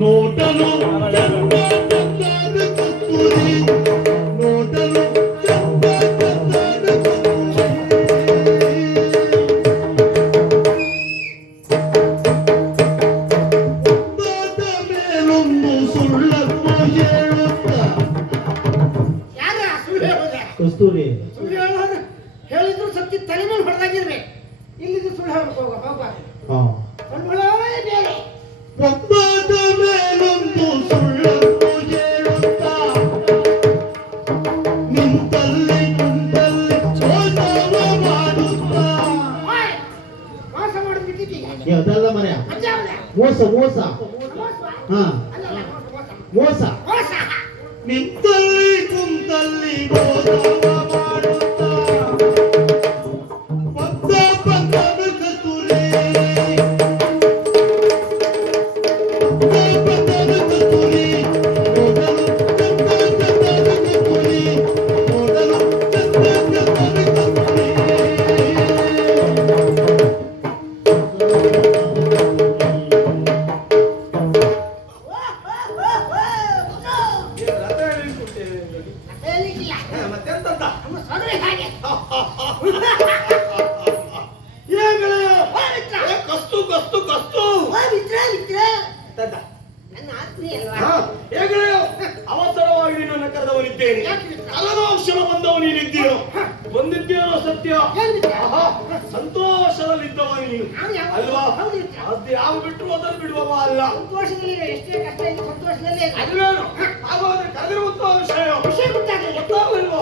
ನೋಟಲು ಕಸ್ತೂರಿ ನೋಟಲು ಮೇಲೊಂದು ಸುಳ್ಳನ್ನು ಹೇಳುತ್ತ ಕಸ್ತೂರಿ ಹೇಳಿದ್ರು ಸತ್ಯ ತಲೆ ಮೇಲೆ ಹೊಡೆದಾಗಿರ್ಬೇಕು. ಇಲ್ಲಿದ್ದು ಸುಳ್ಳು ಹೇಳ್ಬೇಕು. ಹೋಗ ಬೇರೆ ಒಬ್ಬದ ಮೇಲೊಂದು ಸುಳ್ಳನ್ನು ಹೇಳುತ್ತ ನಿಂತಲ್ಲಿ ಕುಂತಲ್ಲಿ ಮೋಸವ ಮಾಡುತ್ತ ಮೋಸ ಮಾಡೋದು ಬಿಟ್ಟಿದ್ದೀಗ. ಅದಲ್ಲ ಮರ್ಯ ಮೋಸ ಮೋಸ ಹಾ ಮೋಸ ನಿಂತಲ್ಲಿ ಕುಂತಲ್ಲಿ ಮೋಸವ ಮಾಡುತ್ತ ಪಕ್ಕದ ಕಸ್ತೂರಿ ಅವಸರವಾಗಿ ನನ್ನ ಕರೆದವನಿದ್ದೇನೆ. ಅನವಶ್ಯಮ ಬಂದವ ನೀನಿದ್ದೀಯೋ ಬಂದಿದ್ದೇನೋ ಸತ್ಯ. ಸಂತೋಷದಲ್ಲಿದ್ದವ ನೀನು ಅಲ್ವಾ? ಅದು ಯಾವ ಬಿಟ್ಟರು ಅದನ್ನು ಬಿಡುವವ ಅಲ್ಲ. ಸಂತೋಷದಲ್ಲಿ ಎಷ್ಟೇ ಕಷ್ಟ ಇದೆ ಸಂತೋಷದಲ್ಲಿ ಅಲ್ವೇನು ಹಾಗಾದ್ರೆ ಕರೆದಿರುವಂತಹ ವಿಷಯ ಗೊತ್ತಾಗಲಿಲ್ವೋ?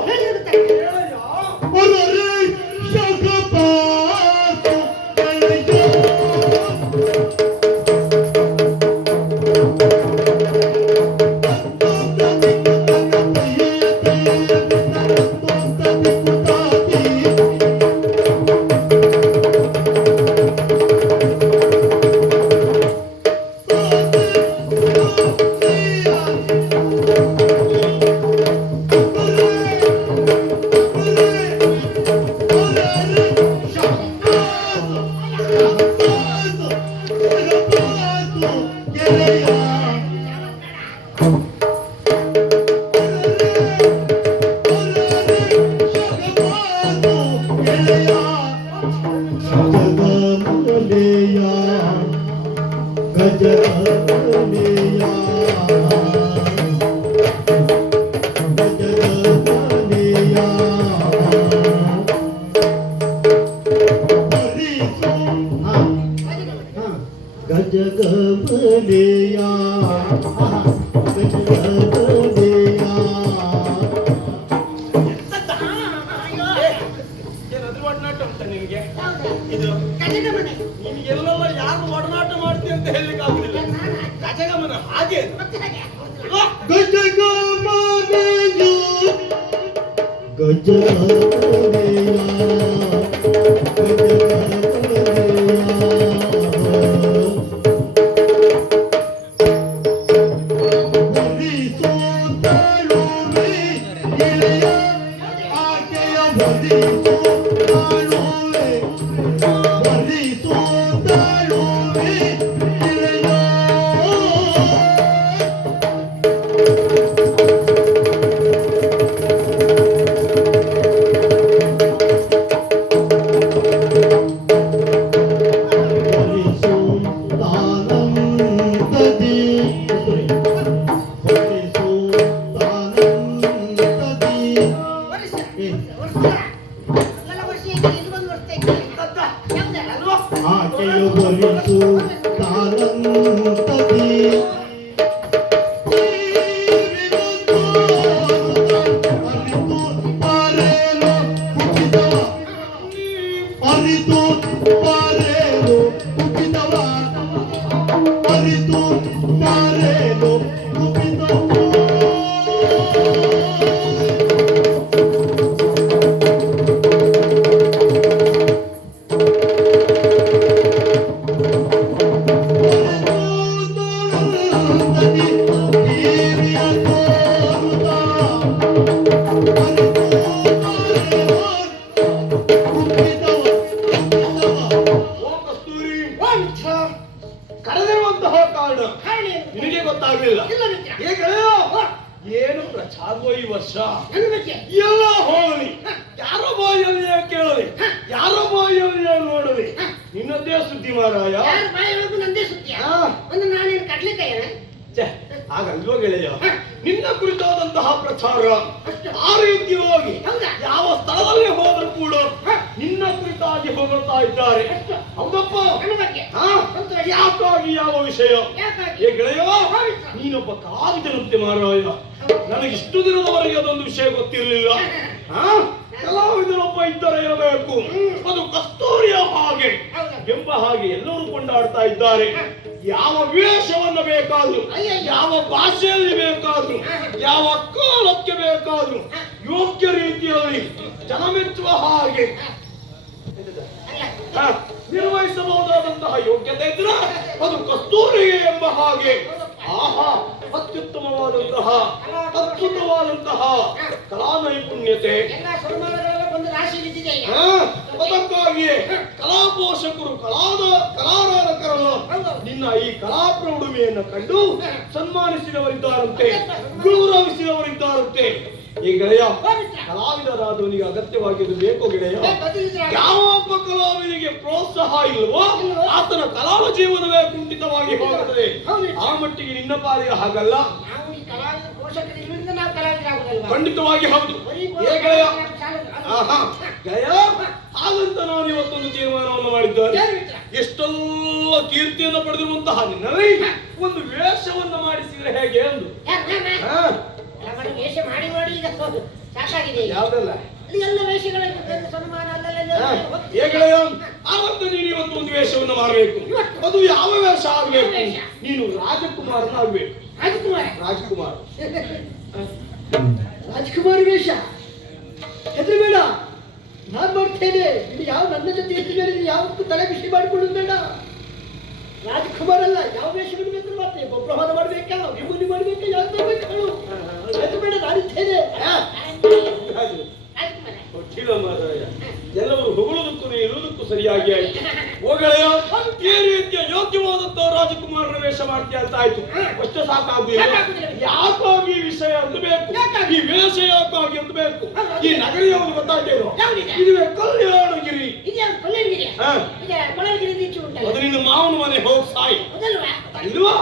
ಗಜಗಮಲೆಯ ಒಡನಾಟ ಉಂಟ ನಿನಗೆ? ಇದು ನಿನಗೆಲ್ಲ ಯಾರು ಒಡನಾಟ ಮಾಡ್ತೀವಿ ಅಂತ ಹೇಳಲಿಕ್ಕೆ ಆಗುದಿಲ್ಲ. ಗಜಗಮನ ಹಾಗೆ ಗಜಗಮಲೆಯು ಗಜಗಮಲೆಯ ಕಾರಣ ಕಾರಣ ಏನು? ನಿನಗೆ ಗೊತ್ತಾಗ್ಲಿಲ್ಲ. ಇಲ್ಲ ಮಿತ್ರ. ಏ ಗೆಳೆಯ, ಏನು ಪ್ರಚಾರವೋ ಈ ವರ್ಷ. ನನ್ನ ಬಗ್ಗೆ ಎಲ್ಲ ಹೋಗಲಿ, ಯಾರೋ ಬಾಯಲ್ಲಿಯೇ ಕೇಳಲಿ, ಯಾರೋ ಬಾಯಲ್ಲಿಯೇ ನೋಡಲಿ, ನಿನ್ನದೇ ಸುದ್ದಿ ಮಾರಾಯ. ಯಾರ ಬಾಯಿ ಒಳಗೂ ನಂದೇ ಸುದ್ದಿಯ? ಹಾ. ಒಂದು ನಾನೇನು ಕಡ್ಲಿಕಾಯನ? ಛೆ, ಹಾಗಲ್ವೋ ಗೆಳೆಯ, ನಿನ್ನ ಕುರಿತಾದಂತಹ ಪ್ರಚಾರ ಆ ರೀತಿಯಾಗಿ ಹೌದಾ? ಯಾವ ಸ್ಥಳದಲ್ಲಿ ಹೋದರೂ ಕೂಡ ನಿನ್ನ ಕುರಿತಾಗಿ ಹೊಗಳ್ತಾ ಇದ್ದಾರೆ. ಹೌದಪ್ಪ. ನನ್ನ ಬಗ್ಗೆ ಹಾ? ಸಂತೋಷ. ಯಾಕಾಗಿ, ಯಾವ ವಿಷಯ? ಯಾಕಾಗಿ? ಏ ಗೆಳೆಯ, ನೀನೊಬ್ಬ ಕಲಾವಿದನಂತೆ ಮಾರಾಯ. ನನಗೆ ಇಷ್ಟು ದಿನದವರೆಗೆ ಅದೊಂದು ವಿಷಯ ಗೊತ್ತಿರಲಿಲ್ಲ. ಕಲಾವಿದನೊಬ್ಬ ಇದ್ದರೆ ಇರಬೇಕು, ಅದು ಕಸ್ತೂರಿಯ ಹಾಗೆ ಎಂಬ ಹಾಗೆ ಎಲ್ಲರೂ ಕೊಂಡಾಡ್ತಾ ಇದ್ದಾರೆ. ಯಾವ ವೇಷವನ್ನ ಬೇಕಾದ್ರೂ, ಯಾವ ಭಾಷೆಯಲ್ಲಿ ಬೇಕಾದ್ರೂ, ಯಾವ ಕಾಲಕ್ಕೆ ಬೇಕಾದ್ರೂ ಯೋಗ್ಯ ರೀತಿಯಲ್ಲಿ ಜನ ಮೆಚ್ಚುವ ಹಾಗೆ ನಿರ್ವಹಿಸಬಹುದಾದಂತಹ ಯೋಗ್ಯತೆ ಇದ್ರೆ ಅದು ಕಸ್ತೂರಿಗೆ ಎಂಬ ಹಾಗೆ. ಆಹಾ, ಅತ್ಯುತ್ತಮವಾದಂತಹ ಅದ್ಭುತವಾದಂತಹ ಕಲಾ ನೈಪುಣ್ಯತೆ. ಎಲ್ಲ ಸನ್ಮಾನಗಳೆಲ್ಲ ಬಂದು ರಾಶಿ ಬಿದ್ದಿದೆ ಈಗ. ಅದಕ್ಕಾಗಿಯೇ ಕಲಾ ಪೋಷಕರು, ಕಲಾರಾಧಕರನ್ನು ನಿನ್ನ ಈ ಕಲಾ ಪ್ರೌಢಿಮೆಯನ್ನು ಕಂಡು ಸನ್ಮಾನಿಸಿದವರಿದ್ದಾರಂತೆ, ಗೌರವಿಸಿದವರಿದ್ದಾರಂತೆ. ಈ ಗೆಳೆಯ, ಕಲಾವಿದರಾದವನಿಗೆ ಅಗತ್ಯವಾಗಿದ್ದು ಬೇಕೋ ಗೆಳೆಯ? ಯಾವ ಒಬ್ಬ ಕಲಾವಿದನಿಗೆ ಪ್ರೋತ್ಸಾಹ ಇಲ್ವೋ ಆತನ ಕಲಾ ಜೀವನವೇ ಕುಂಠಿತವಾಗಿ ಹೋಗುತ್ತದೆ. ಆ ಮಟ್ಟಿಗೆ ನಿನ್ನ ಪಾಲಿಗೆ ಹಾಗಲ್ಲ. ನಾವು ಈ ಕಲಾವಿದ ಪೋಷಕರು ಇಲ್ಲಿಂದ ನಾವು ಕಲಾವಿದರಾಗುದಲ್ವಾ? ಖಂಡಿತವಾಗಿ ಹೌದು. ಏ ಗೆಳೆಯ, ಆಹಾ ಗೆಳೆಯ, ಹಾಗಂತ ನಾನು ಇವತ್ತೊಂದು ತೀರ್ಮಾನವನ್ನು ಮಾಡಿದ್ದೇನೆ. ಎಷ್ಟೆಲ್ಲ ಕೀರ್ತಿಯನ್ನು ಪಡೆದಿರುವಂತಹ ನಿನ್ನಲ್ಲಿ ಒಂದು ವೇಷವನ್ನು ಮಾಡಿಸಿದ್ರೆ ಹೇಗೆ ಎಂದು. ವೇಷ ಮಾಡಿ ಮಾಡಿ ಈಗ ಸಾಕಾಗಿದೆ. ಯಾವ್ದಲ್ಲ ಎಲ್ಲ ವೇಷಗಳ ಸನ್ಮಾನ ಅಲ್ಲೆಲ್ಲ. ಏ ಗೆಳೆಯ, ಆವತ್ತು ನೀನು ಇವತ್ತು ಒಂದು ವೇಷವನ್ನು ಮಾಡಬೇಕು. ಅದು ಯಾವ ವೇಷ ಆಗ್ಬೇಕು? ನೀನು ರಾಜಕುಮಾರನಾಗ್ಬೇಕು. ರಾಜಕುಮಾರ? ರಾಜಕುಮಾರ. ರಾಜಕುಮಾರ ವೇಷ ಹೆದರಬೇಡ, ನಾನ್ ಮಾಡ್ತೇನೆ. ಯಾವ ನನ್ನ ಜೊತೆ ಎತ್ತಿದ್ರೆ ಯಾವತ್ತೂ ತಲೆ ಬಿಸಿ ಮಾಡಿಕೊಳ್ಳೋದು ಬೇಡ. ರಾಜಕುಮಾರ ಅಲ್ಲ, ಯಾವ ವೇಷವನ್ನು ಬೇಕಾದ್ರೂ ಮಾಡ್ತೇನೆ. ಗೊಬ್ಬರವಾದ ಮಾಡ್ಬೇಕಾ, ವಿಭೂತಿ ಮಾಡ್ಬೇಕಾ, ಯಾವ್ದು ಮಾಡ್ಬೇಕು ಹೇಳು. ಹೆದರಬೇಡ, ನಾನಿದ್ದೇನೆ. ಎಲ್ಲವರು ಹೊಗಳುವುದಕ್ಕೂ ಇರುವುದಕ್ಕೂ ಸರಿಯಾಗಿ ಆಯ್ತು. ಹೋಗಳೆಯ, ಈ ರೀತಿಯ ಯೋಗ್ಯವಾದಂತಹ ರಾಜಕುಮಾರನ ವೇಷ ಮಾಡ್ತೀಯ ಅಂತ ಆಯ್ತು. ಅಷ್ಟು ಸಾಕಾಗುದಿಲ್ಲ. ಯಾಕಾಗಿ ಈ ವಿಷಯ ಅಂತಬೇಕು, ಈ ವೇಷ ಯಾಕಾಗಿ ಅಂತಬೇಕು. ಈ ನಗರಿ ಯಾವುದು ಗೊತ್ತಾಗ್ತೇನೋ? ಇದುವೇ ಕಲ್ಯಾಣಗಿರಿ. ಅದು ನಿನ್ನ ಮಾವನ ಮನೆ ಹೋಗಿ ಸಾಯಿ ಅಲ್ವಾ?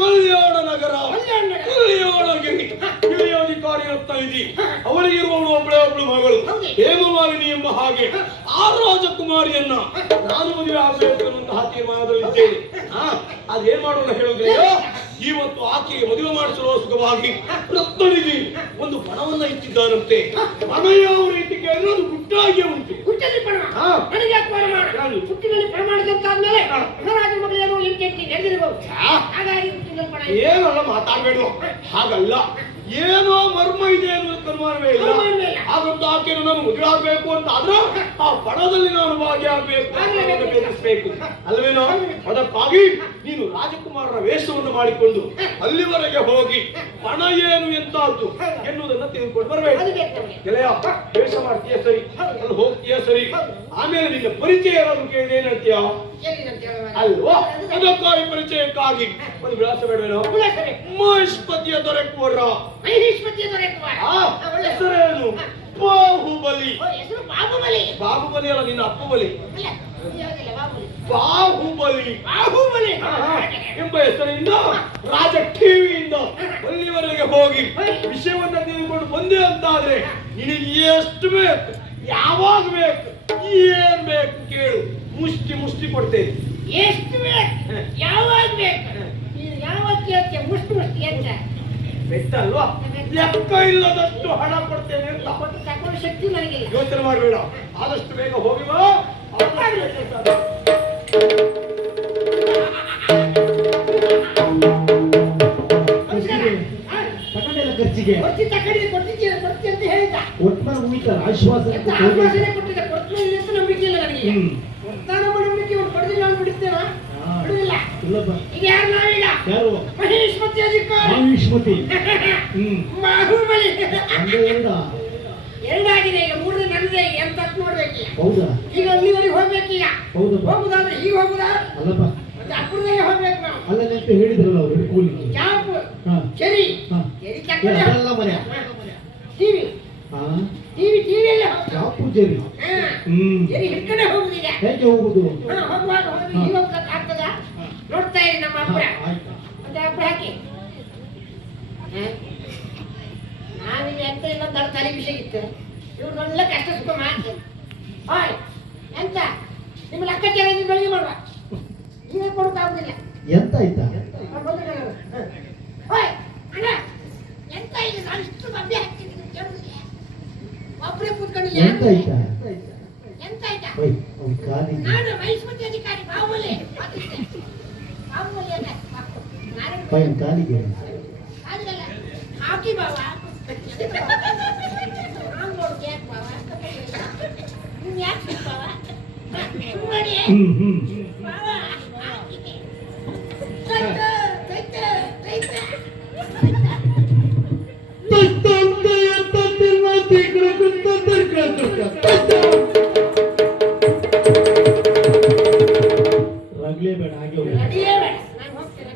ಕಲ್ಯಾಣ ನಗರ, ಕಲ್ಯಾಣಗಿರಿ. ಹಿರಿಯ ಅಧಿಕಾರಿ ಅಂತ ಇದಿ, ಅವರಿಗಿರುವವಳು ಒಬ್ಬಳೇ ಒಬ್ಬಳು ಮಗಳು ಹೇಮಮಾಲಿನಿ ಎಂಬ ಹಾಗೆ ಆ ರಾಜಕುಮಾರಿಯನ್ನ ನಾನು ಮದುವೆ ಆಗಬೇಕು ಅನ್ನುವಂತಹ ತೀರ್ಮಾನದಲ್ಲಿದ್ದೇನೆ. ಅದೇನ್ ಮಾಡೋಣ ಹೇಳುವುದೇ? ಇವತ್ತು ಆಕೆಗೆ ಮದುವೆ ಮಾಡಿಸಲು ಸುಖವಾಗಿ ರತ್ನನಿಗೆ ಒಂದು ಪಣವನ್ನ ಇಟ್ಟಿದ್ದಾನಂತೆ. ಪಣ ಯಾವ ರೀತಿ ಕೇಳಿದ್ರೆ ಅದು ಗುಟ್ಟಾಗಿಯೇ ಉಂಟು. ಹುಟ್ಟಲ್ಲಿ ಪಣ? ನನಗೆ ಯಾಕೆ ಪಣ? ಹುಟ್ಟಿನಲ್ಲಿ ಪಣ ಮಾಡಿದಂತಾದ್ಮೇಲೆ ಮಹಾರಾಜ ಮಗಳೇನೋ ಎಂಟೆಂಟಿ ನಡೆದಿರಬಹುದು. ಹಾಗಾಗಿ ಹುಟ್ಟಿನಲ್ಲಿ ಪಣ ಏನಲ್ಲ ಮಾತಾಡ್ಬೇಡ. ಹಾಗಲ್ಲ, ಏನೋ ಮರ್ಮ ಇದೆ ಅನ್ನೋದಕ್ಕೆ ಅನುಮಾನವೇ ಇಲ್ಲ. ಹಾಗಂತ ಆಕೆಯನ್ನು ನಾನು ಮದುವೆ ಆಗ್ಬೇಕು ಅಂತ ಆದ್ರೆ ಆ ಪಣದಲ್ಲಿ ನಾನು ಭಾಗಿಯಾಗಬೇಕು, ಬೆಳೆಸಬೇಕು ಅಲ್ವೇನೋ? ಅದಕ್ಕಾಗಿ ನೀನು ರಾಜಕುಮಾರರ ವೇಷವನ್ನು ಮಾಡಿಕೊಂಡು ಅಲ್ಲಿವರೆಗೆ ಹೋಗಿ ಪಣ ಏನು ಎಂತಾದ್ದು ಎನ್ನುವುದನ್ನು ತೆಗೆದುಕೊಂಡು ಬರಬೇಕು. ಗೆಳೆಯ, ವೇಷ ಮಾಡ್ತೀಯ ಸರಿ, ಅಲ್ಲಿ ಹೋಗ್ತೀಯ ಸರಿ, ಆಮೇಲೆ ನಿನ್ನ ಪರಿಚಯ ಏನಾದ್ರು ಕೇಳಿದ್ರೆ ಏನ್ ಹೇಳ್ತೀಯ ಅಲ್ವಾ? ಅದಕ್ಕಾಗಿ ಪರಿಚಯಕ್ಕಾಗಿ ಒಂದು ವಿಳಾಸ ಬೇಡವೇನೋ? ಮಹಿಷ್ಪತಿಯ ದೊರೆಕುವರ. ಹೆಸರೇನು? ಬಾಹುಬಲಿ. ಬಾಹುಬಲಿ ಅಲ್ಲ, ನಿನ್ನ ಅಪ್ಪ ಬಲಿ. ಬಾಹುಬಲಿ ಎಂಬ ಹೆಸರಿನಿಂದ ರಾಜ ಟಿವಿಯಿಂದ ಅಲ್ಲಿವರೆಗೆ ಹೋಗಿ ವಿಷಯವನ್ನ ತಿಳಿದುಕೊಂಡು ಬಂದೆ ಅಂತಾದ್ರೆ ನಿನಗೆ ಎಷ್ಟು ಬೇಕು, ಯಾವಾಗ ಬೇಕು, ಏನ್ ಬೇಕು ಕೇಳು, ಮುಷ್ಟಿ ಮುಷ್ಟಿ ಕೊಡ್ತೇನೆ. ಎಷ್ಟು ಬೇಕು, ಯಾವಾಗ ಬೇಕು, ಯಾವಾಗ ಕೇಳ್ತೀಯ? ಮುಷ್ಟಿ ಮುಷ್ಟಿ ಅಂತ ಬೆಟ್ಟಲ್ವಾ? ಲೆಕ್ಕ ಇಲ್ಲದಷ್ಟು ಹಣ ಕೊಡ್ತೇನೆ ಅಂತ ತಗೊಳ್ಳೋ ಶಕ್ತಿ ನನಗಿಲ್ಲ. ಯೋಚನೆ ಮಾಡಬೇಡ, ಆದಷ್ಟು ಬೇಗ ಹೋಗಿ ಬಾ. ಖರ್ಚಿಗೆ ಕೊಡ್ತಿ ಅಂತ ಹೇಳಿದ. ಒಟ್ಟ ಮುಗಿತಾರ ಆಶ್ವಾಸನೆ ಆಶ್ವಾಸನೆ ಕೊಟ್ಟಿದ್ದ, ಕೊಡ್ತೀನಿ ಅಂತ ನಂಬಿಕೆ ಇಲ್ಲ ನನಗೆ. ನಮ್ಮ ನಂಬಿಕೆ ಪಡೆದಿಲ್ಲ, ನಾನು ಬಿಡುತ್ತೇನ? ಬಿಡುದಿಲ್ಲ. ಈಗ ಯಾರು? ನಾವೀಗ ಯಾರು? ಮಹಿಷ್ಮತಿ ಅಧಿಕಾರಿ. ಮಹಿಷ್ಮತಿ. ಬಾಹುಬಲಿ. ಎರಡಾಗಿದೆ, ಈಗ ಮೂರನೇ ನನ್ನದೇ. ಎಂತ ನೋಡ್ಬೇಕು. ಹೌದಾ? ಈಗ ಅಲ್ಲಿವರೆಗೆ ಹೋಗ್ಬೇಕೀಗ. ಹೌದಾ? ಹೋಗುದಾದ್ರೆ ಹೀಗೆ ಹೋಗುದಾ? ಅಲ್ಲಪ್ಪ, ಮತ್ತೆ ಅಪ್ಪುರದಾಗೆ ಹೋಗ್ಬೇಕು ನಾವು. ಅಲ್ಲಲ್ಲಿ ಅಂತ ಹೇಳಿದ್ರಲ್ಲ ಅವರು ಹಿಡ್ಕೊಳ್ಳಿಕ್ಕೆ. ಕ್ಯಾಂಪ್ ಹಾ. ಕೆರಿ ಹಾ. ಕೆರಿ ಏ, ತಕ್ಕನೆ ಅದೆಲ್ಲ ಮನೆ. ಟಿವಿ ಹಾ. ಟಿವಿಯಲ್ಲಿ ಯಾವ ಪೂಜೆರಿ? ಕೆರಿ ಹಿಡ್ಕೊಂಡೆ ಹೋಗುದು ಈಗ. ಹೇಗೆ ಹೋಗುದು? ಹೋಗುವಾಗ ಹೋಗಿ ಹಾ. ಈಗ ಆಗ್ತದ ನೋಡ್ತಾ ಇರಿ ನಮ್ಮ ಅಪ್ಪುರ. ಆಯ್ತಾ. ಮತ್ತೆ ಅಪ್ಪುರ ಹಾಕಿ ನಾವಿಲ್ಲಿ ಎಂತ ಇಲ್ಲ ದೊಡ್ಡ ತಲೆ ವಿಷಯ ಇತ್ತು ಇವ್ರು ಒಳ್ಳೆ ಕಷ್ಟ ಸುಖ ಮಾಡ್ತೀವಿ. ಹಾಯ್ ಎಂತ ನಿಮ್ಮ ಲೆಕ್ಕಾಚಾರ ಬೆಳಿಗ್ಗೆ ಮಾಡುವ ನೀವೇ ಕೊಡೋಕ್ಕಾಗುದಿಲ್ಲ. ಎಂತ ಆಯ್ತಾ? ಹಾಯ್ ಅಣ್ಣ ಎಂತ ಇಲ್ಲ ನಾನು ಇಷ್ಟು ಮದ್ದೆ ಹಾಕ್ತಿದ್ದೀನಿ ಕೇಳುದಿಲ್ಲ ಒಬ್ಬರೇ ಕೂತ್ಕೊಂಡು ಎಂತ ಆಯ್ತಾ? ಎಂತ ಆಯ್ತಾ? ಓಯ್, ಅವ್ನ್ ಕಾಲಿಗೆ. ನಾನು ಮೈಸೂರು ಅಧಿಕಾರಿ ಬಾಹುಬಲಿ ಬಾಹುಬಲಿ ಅಲ್ಲ ಓಯ್, ಅವ್ನ್ ಕಾಲಿಗೆ. ಅದಲ್ಲ ಹಾಕಿ ಬಾವ ನಾನು ನೋಡ್ದು ಯಾಕೆ ಬಾವ ನೀನು ಯಾಕೆ ಬಾವ ಸುಮ್ಮನೆ ಬಾವ ಹಾಕಿದೆ ರಗ್ಲೇ ಬೇಡ, ಹಾಗೆ ಹೋಗು. ರೆಡಿಯೇ ಬೇಡ ನಾನು ಹೋಗ್ತೇನೆ